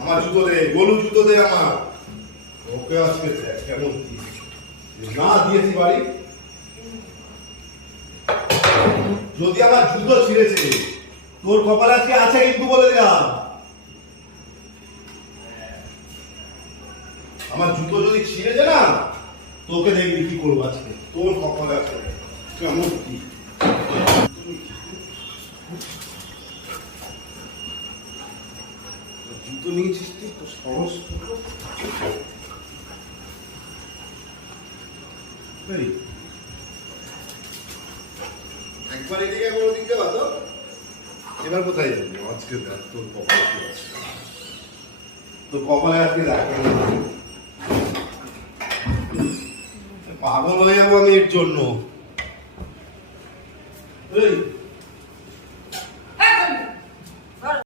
আমার জুতো দে, গোলু জুতো দে আমার। ওকে আজকে কেমন না দিয়েছি বাড়ি। যদি আমার জুতো ছিঁড়েছে তোর কপালে আজকে আছে কিন্তু বলে দিলাম। আমার জুতো যদি ছিঁড়েছে না তোকে দেখবি কি করবো আজকে। তোর কপালে আছে কেমন কি। জুতো নিয়েছিস তুই তো সহজ একবার এদিকে কোনো দিক দেবা তো। এবার কোথায় যাবো আজকে? দেখ তোর কপালে কি আছে। তোর কপালে আজকে দেখ পাগল হয়ে যাবো আমি এর জন্য।